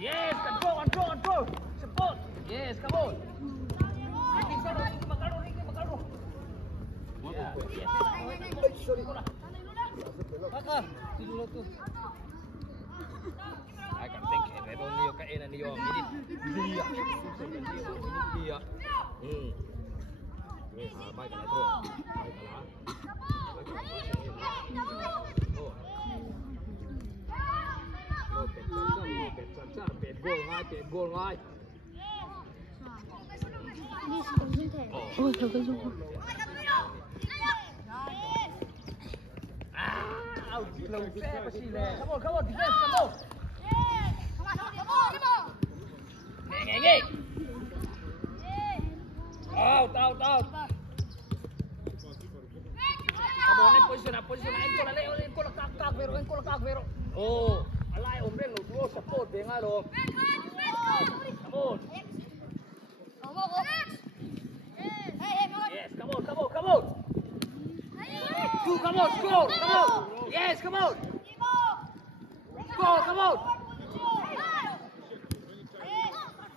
Yes, control. Support. Yes, come on. Ricky, Magaro. Yeah, yes. Sorry. Maka, sino to? I can think I don't know kainan niyo. Dia. Mai ka na to. Biệt gol ngay. Ôi, thật cái luôn. Come on, defense, come on. Nghe. Out. Come on, position. Engkol kak vero. Oh, alai hombre lo tuo support de nga lo. Come on. Yes, come on. Come on, score. Come on. Yes, come on. Score, come on.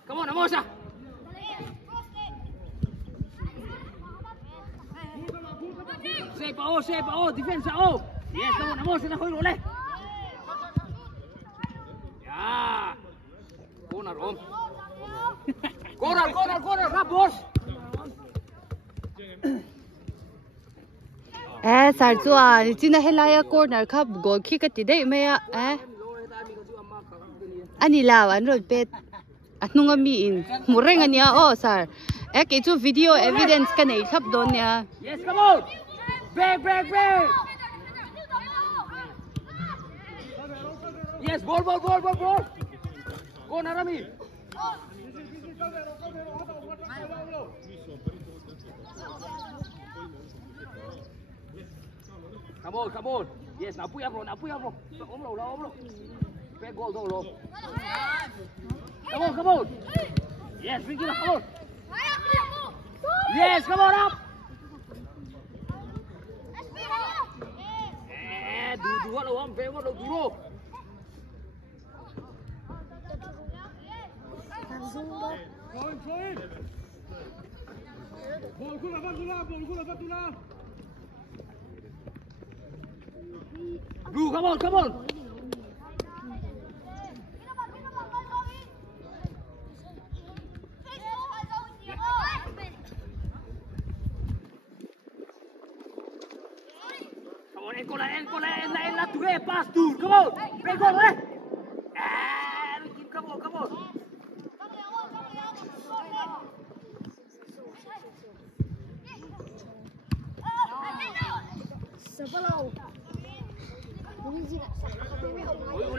Come on, Amosa. Save, defense, Yes, come on, Amosa, na hoy role. Yeah. Corner, Rom. Corner, rap, boss. Sar chua china helaya corner khap goal kick ati dei me ani law an roi pet anunga mi in mureng ania o sar ke chu video evidence ka nei khap don nia. Yes, come on. Break. Yes, ball. Corner, Rami. Come on. Yes, apuy bro. Om lo. Back goal lo. Come on. Yes, bring it up, come on. Yes, come on up. Dua lo am, favor lo duro. Blue, come on. Come on, Encola, together, pass, dude. Come on, break goal, right? Come on.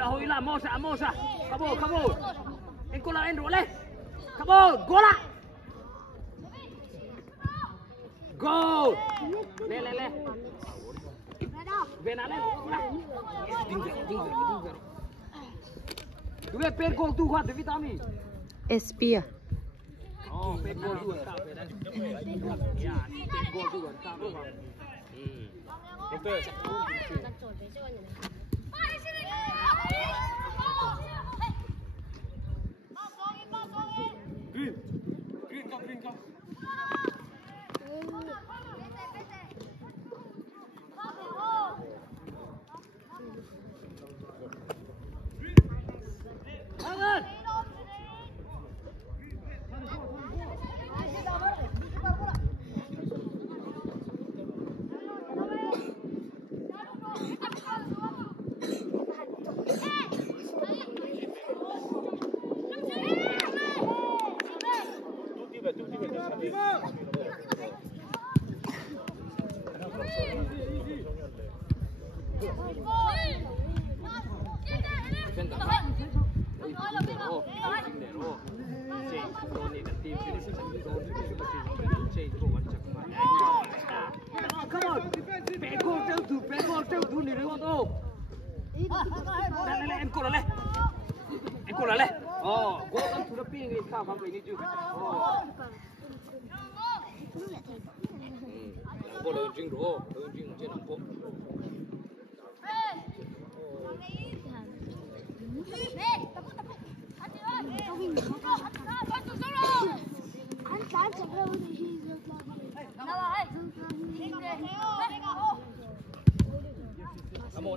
Hoi la, Mosa. Come on. Encola, enrolle. Come on, gola. Go. Le. Venale. Dinga. Tu vê per gol tu quanto vitami? Espia. Oh, per gol tu sta per. Ya, per gol tu sta. Green come. Em cô lại. Cô đang thu được tiền thì sao không phải như chứ. Cô lớn chừng đồ, lớn chừng trên nông phố.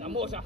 amo siya.